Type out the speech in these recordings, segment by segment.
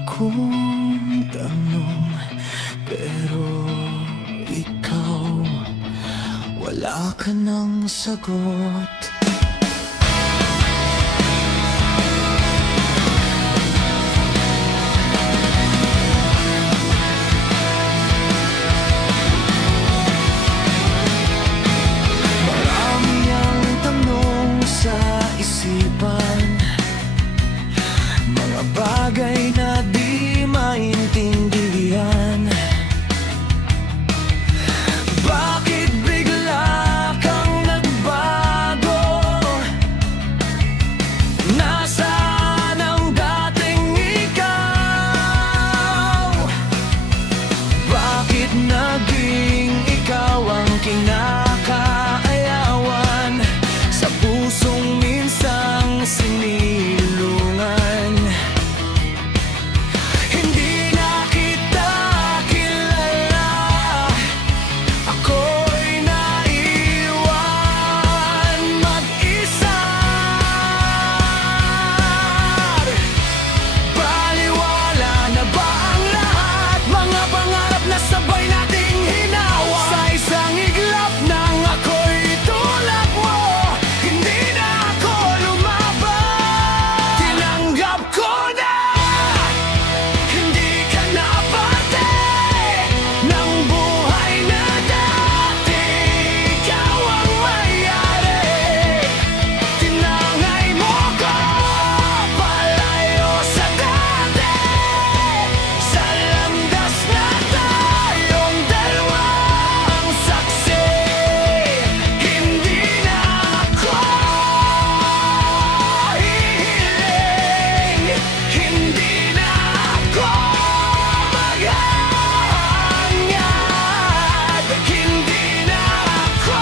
akong tanong, pero ikaw wala ka ng sagot. Marami ang tanong sa isipan, mga bagay na di maintindihan. Bakit bigla kang nagbago? Nasaan ang dating ikaw? Bakit naging ikaw ang kinakaayawan sa pusong minsang sinilungan? Hindi na kita kilala, ako'y naiwan mag-isa. Baliwala na ba ang lahat? Mga pangarap na sabay nating hinawa. Sa isang iglap nang ako'y tulak mo, hindi na ako lumaban. Tinanggap ko na hindi ka na parte ng buhay na dati. Ikaw ang mayari. Tinangay mo ko palayo sa dati, sa landas na tayong dalawa ang saksi. Hindi na ako hihiling, hindi na ako maghahangad, hindi na ako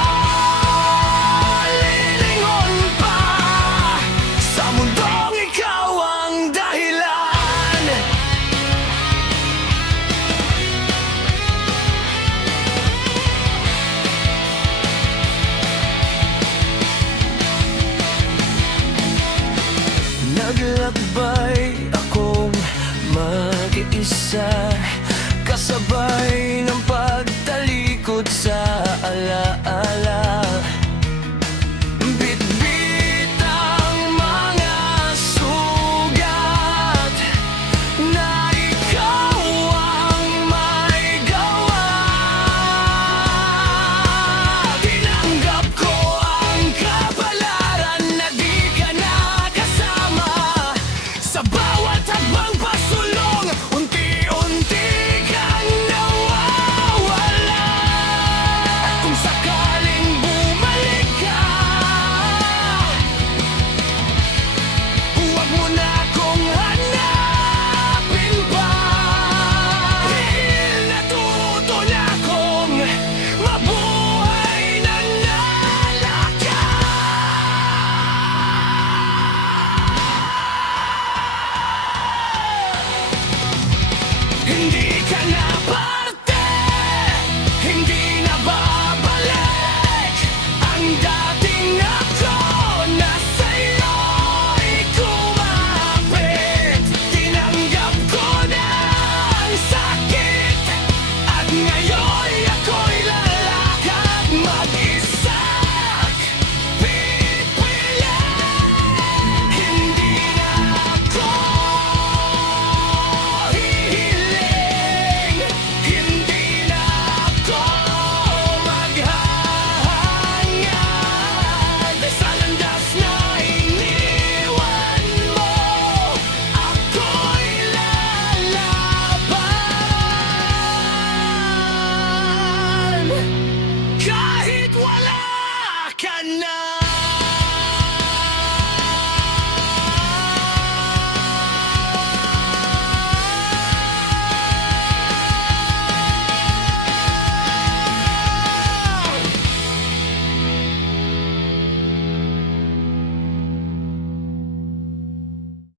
lilingon pa sa mundong ikaw ang dahilan. Naglakbay akong mag-iisa, kasabay